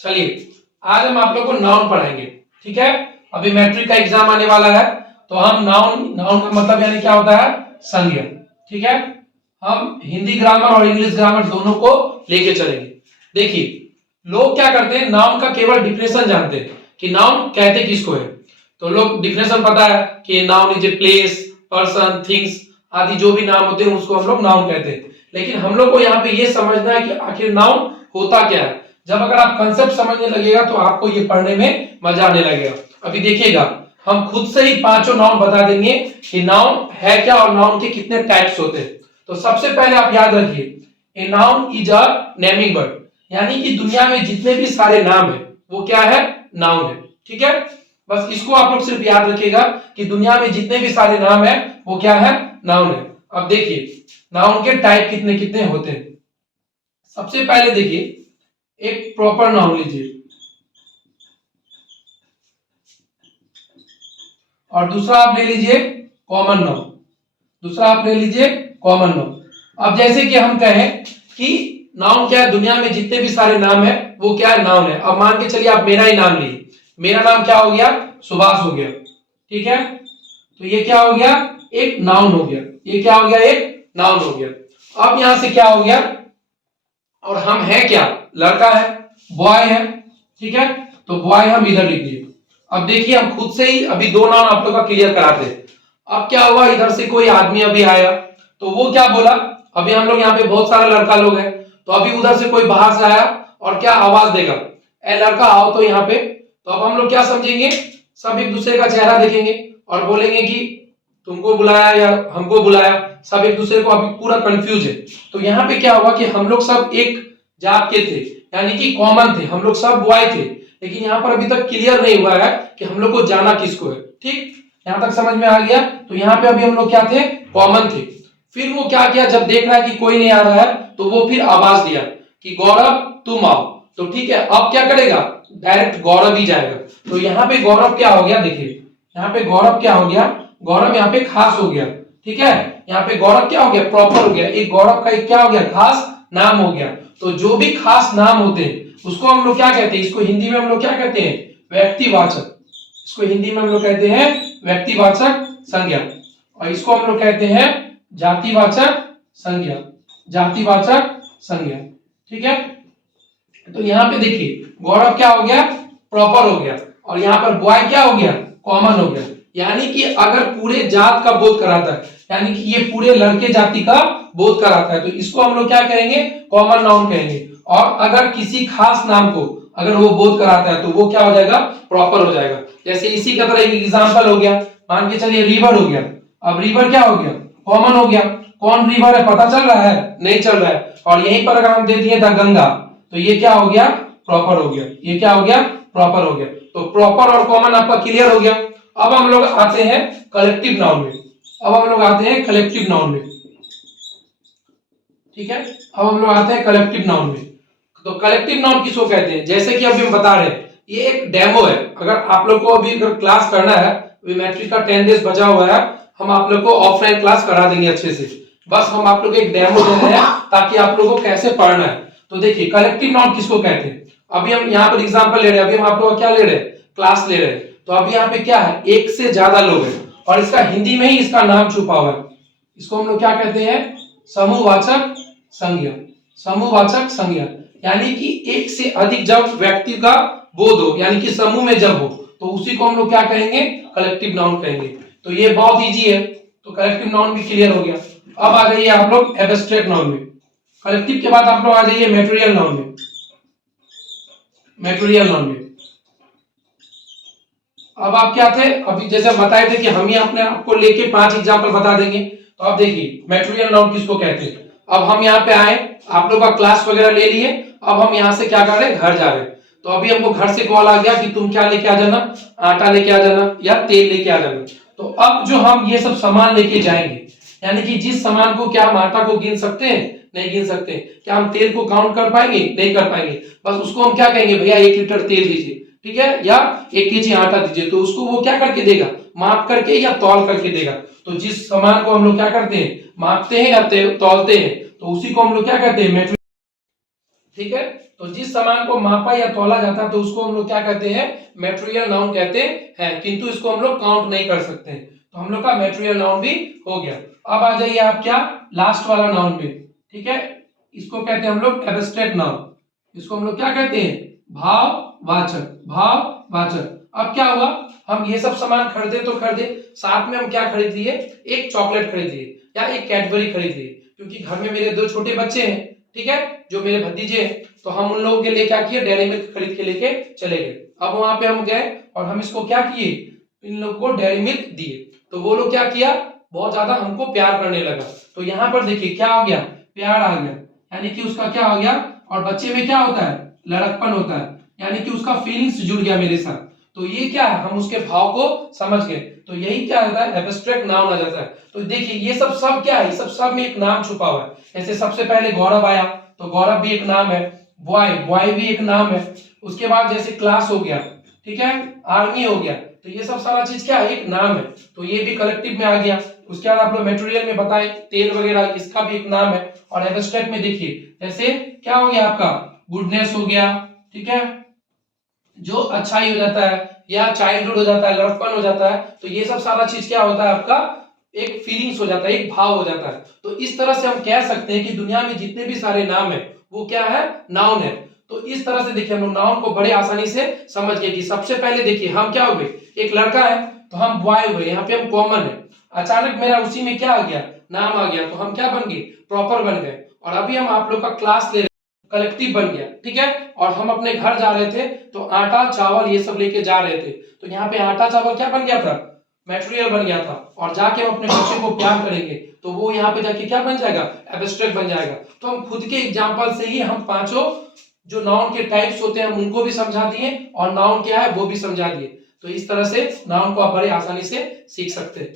चलिए आज हम आप लोग को नाउन पढ़ाएंगे, ठीक है। अभी मैट्रिक का एग्जाम आने वाला है, तो हम नाउन का मतलब यानी क्या होता है, संज्ञा, ठीक है। हम हिंदी ग्रामर और इंग्लिश ग्रामर दोनों को लेके चलेंगे। देखिए लोग क्या करते हैं, नाउन का केवल डिफिनेशन जानते हैं कि नाउन कहते किसको है। तो लोग डिफिनेशन पता है कि noun is a place, person, things आदि जो भी नाम होते हैं उसको हम लोग नाउन कहते हैं। लेकिन हम लोग को यहाँ पे ये समझना है कि आखिर नाउन होता क्या है। जब अगर आप कंसेप्ट समझने लगेगा तो आपको ये पढ़ने में मजा आने लगेगा। अभी देखिएगा हम खुद से ही पांचों नाउन बता देंगे कि नाउन है क्या और नाउन के कितने टाइप्स होते हैं। तो सबसे पहले आप याद रखिए, a noun is a naming word, यानी कि दुनिया में जितने भी सारे नाम है वो क्या है, नाउन है, ठीक है। बस इसको आप लोग सिर्फ याद रखिएगा कि दुनिया में जितने भी सारे नाम है वो क्या है, नाउन है। अब देखिए नाउन के टाइप कितने कितने होते हैं। सबसे पहले देखिए एक प्रॉपर नाउन लीजिए और दूसरा आप ले लीजिए कॉमन नाउन, दूसरा आप ले लीजिए कॉमन नाउन। अब जैसे कि हम कहें कि नाउन क्या है, दुनिया में जितने भी सारे नाम है वो क्या है, नाउन है। अब मान के चलिए आप मेरा ही नाम लीजिए, मेरा नाम क्या हो गया, सुभाष हो गया, ठीक है। तो ये क्या हो गया, एक नाउन हो गया, ये क्या हो गया, एक नाउन हो गया। अब यहां से क्या हो गया, और हम है क्या, लड़का है, बॉय है, ठीक है। तो बॉय हम इधर लिख दिए। अब देखिए हम खुद से ही अभी दो नाउन आप लोग का क्लियर कराते हैं। अब क्या हुआ, इधर से कोई आदमी अभी आया तो वो क्या बोला, अभी हम लोग यहाँ पे बहुत सारा लड़का लोग हैं, तो अभी उधर से कोई बाहर से आया और क्या आवाज देगा, ए लड़का आओ तो यहाँ पे। तो अब हम लोग क्या समझेंगे, सब एक दूसरे का चेहरा देखेंगे और बोलेंगे कि तुमको बुलाया या हमको बुलाया, सब एक दूसरे को अभी पूरा कंफ्यूज है। तो यहाँ पे क्या हुआ कि हम लोग सब एक जात के थे, यानी कि कॉमन थे, हम लोग सब बॉय थे। लेकिन यहाँ पर अभी तक क्लियर नहीं हुआ है कि हम लोग को जाना किसको है, ठीक, यहाँ तक समझ में आ गया। तो यहाँ पे अभी हम लोग क्या थे, कॉमन थे। फिर वो क्या किया, जब देख रहा है कि कोई नहीं आ रहा है तो वो फिर आवाज दिया कि गौरव तुम आओ। तो ठीक है, अब क्या करेगा, डायरेक्ट गौरव ही जाएगा। तो यहाँ पे गौरव क्या हो गया, देखिए यहाँ पे गौरव क्या हो गया, गौरव यहाँ पे खास हो गया, ठीक है। यहाँ पे गौरव क्या हो गया, प्रॉपर हो गया, एक गौरव का एक क्या हो गया, खास नाम हो गया। तो जो भी खास नाम होते हैं उसको हम लोग क्या कहते हैं, इसको हिंदी में हम लोग क्या कहते हैं, व्यक्तिवाचक। इसको हिंदी में हम लोग कहते हैं व्यक्तिवाचक संज्ञा, और इसको हम लोग कहते हैं जातिवाचक संज्ञा, जातिवाचक संज्ञा, ठीक है। तो यहाँ पे देखिए गौरव क्या हो गया, प्रॉपर हो गया, और यहाँ पर बॉय क्या हो गया, कॉमन हो गया। यानी कि अगर पूरे जात का बोध कराता है, यानी कि ये पूरे लड़के जाति का बोध कराता है, तो इसको हम लोग क्या कहेंगे, कॉमन नाउन कहेंगे। और अगर किसी खास नाम को अगर वो बोध कराता है तो वो क्या हो जाएगा, प्रॉपर हो जाएगा। जैसे इसी का तरह एक एग्जांपल हो गया, मान के चलिए रिवर हो गया। अब रिवर क्या हो गया, कॉमन हो गया। कौन रिवर है पता चल रहा है, नहीं चल रहा है। और यहीं पर अगर हम दे दिए द गंगा, तो ये क्या हो गया, प्रॉपर हो गया, ये क्या हो गया, प्रॉपर हो गया। तो प्रॉपर और कॉमन आपका क्लियर हो गया। अब हम लोग आते हैं कलेक्टिव नाउन में, अब हम लोग आते हैं कलेक्टिव नाउन में, ठीक है। अब हम लोग आते हैं कलेक्टिव नाउन में। तो कलेक्टिव नाउन किसको कहते हैं, जैसे कि अभी हम बता रहे हैं, ये एक डेमो है। अगर आप लोग को अभी अगर क्लास करना है, अभी मैट्रिक का 10 डेज बचा हुआ है, हम आप लोग को ऑफलाइन क्लास करा देंगे अच्छे से। बस हम आप लोग को एक डेमो दे रहे हैं ताकि आप लोगों को कैसे पढ़ना है। तो देखिए कलेक्टिव नाउन किसको कहते हैं, अभी हम यहाँ पर एग्जाम्पल ले रहे हैं, अभी हम आप लोग क्या ले रहे हैं, क्लास ले रहे हैं। तो अभी यहाँ पे क्या है, एक से ज्यादा लोग हैं और इसका हिंदी में ही इसका नाम छुपा हुआ है। इसको हम लोग क्या कहते हैं, समूहवाचक संज्ञा, समूहवाचक संज्ञा। यानी कि एक से अधिक जब व्यक्ति का बोध हो, यानी कि समूह में जब हो, तो उसी को हम लोग क्या कहेंगे, कलेक्टिव नाउन कहेंगे। तो ये बहुत इजी है, तो कलेक्टिव नाउन भी क्लियर हो गया। अब आ जाइए आप लोग एब्स्ट्रैक्ट नाउन में। कलेक्टिव के बाद आप लोग आ जाइए मैटेरियल नाउन में, मैटेरियल नाउन में। अब आप क्या थे, अभी जैसे बताए थे कि हम ही अपने आपको लेके 5 एग्जांपल बता देंगे। तो अब देखिए मैटेरियल नाउन किसको कहते हैं। अब हम यहाँ पे आए, आप लोग का क्लास वगैरह ले लिए, अब हम यहाँ से क्या कर रहे हैं, घर जा रहे हैं। तो अभी हमको घर से कॉल आ गया कि तुम क्या लेके आ जाना, आटा लेके आ जाना या तेल लेके आ जाना। तो अब जो हम ये सब सामान लेके जाएंगे, यानी कि जिस सामान को क्या हम आटा को गिन सकते हैं, नहीं गिन सकते। क्या हम तेल को काउंट कर पाएंगे, नहीं कर पाएंगे। बस उसको हम क्या कहेंगे, भैया 1 लीटर तेल दीजिए, ठीक है, या 1 केजी आटा दीजिए। तो उसको वो क्या करके देगा, माप करके या तौल करके देगा। तो जिस सामान को हम लोग क्या करते हैं, मापते हैं या तौलते हैं, तो उसी को हम लोग क्या कहते हैं, मेट्रिक, ठीक है। तो जिस सामान को मापा या तौला जाता है तो उसको हम लोग क्या कहते हैं, मैटेरियल नाउन कहते हैं, किंतु इसको हम लोग काउंट नहीं कर सकते हैं। तो हम लोग का मैटेरियल नाउन भी हो गया। अब आ जाइए आप क्या, लास्ट वाला नाउन में, ठीक है, इसको कहते हैं हम लोग एब्स्ट्रैक्ट नाउन। इसको हम लोग क्या कहते हैं, भाववाचक, भाववाचक। अब क्या हुआ, हम ये सब सामान खरीदे तो खरीदे, साथ में हम क्या खरीद लिए, एक चॉकलेट खरीद लिए या एक कैडबरी खरीद लिए, क्योंकि घर में मेरे 2 छोटे बच्चे हैं, ठीक है, जो मेरे भतीजे हैं, तो हम उन लोगों के लिए क्या किए, डेयरी मिल्क खरीद के लेके चले गए। अब वहां पे हम गए और हम इसको क्या किए, इन लोगों को डेयरी मिल्क दिए, तो वो लोग क्या किया, बहुत ज्यादा हमको प्यार करने लगा। तो यहाँ पर देखिए क्या हो गया, प्यार आ गया, यानी कि उसका क्या हो गया, और बच्चे में क्या होता है, लड़कपन होता है, यानी कि उसका फीलिंग्स जुड़ गया मेरे साथ। तो ये क्या है, हम उसके भाव को समझ गए। तो यही क्या होता है, एब्स्ट्रैक्ट नाउन आ जाता है। तो देखिए ये सब क्या है, सब में एक नाम छुपा हुआ है। जैसे सबसे पहले गौरव आया, तो गौरव भी एक नाम है, बॉय भी एक नाम है। उसके बाद जैसे क्लास हो गया, ठीक है, आर्मी हो गया, तो ये सब सारा चीज क्या है, एक नाम है, तो ये भी कलेक्टिव में आ गया। उसके बाद आप लोग मटेरियल में बताएं, तेल वगैरह, इसका भी एक नाम है। और एब्स्ट्रैक्ट में देखिए जैसे क्या हो गया आपका, गुडनेस हो गया, ठीक है, जो अच्छाई हो जाता है, या चाइल्डहुड हो जाता है, लड़कपन हो जाता है, तो ये सब सारा चीज क्या होता है आपका, एक फीलिंग्स हो जाता है, एक भाव हो जाता है। तो इस तरह से हम कह सकते हैं कि दुनिया में जितने भी सारे नाम है वो क्या है, नाउन है। तो इस तरह से देखिए हम लोग नाउन को बड़े आसानी से समझ गए कि सबसे पहले देखिए हम क्या हुए, एक लड़का है तो हम बॉय हुए, यहाँ पे हम कॉमन है, अचानक मेरा उसी में क्या आ गया, नाम आ गया, तो हम क्या बन गए, प्रॉपर बन गए। और अभी हम आप लोग का क्लास ले, कलेक्टिव बन गया, ठीक है। और हम अपने घर जा रहे थे तो आटा चावल ये सब लेके जा रहे थे, तो यहाँ पे आटा चावल क्या बन गया था, मटेरियल बन गया था। और जाके हम अपने बच्चे को प्यार करेंगे तो वो यहाँ पे जाके क्या बन जाएगा, एब्स्ट्रैक्ट बन जाएगा। तो हम खुद के एग्जांपल से ही हम पांचों जो नाउन के टाइप्स होते हैं हम उनको भी समझा दिए, और नाउन क्या है वो भी समझा दिए। तो इस तरह से नाउन को आप बड़े आसानी से सीख सकते हैं।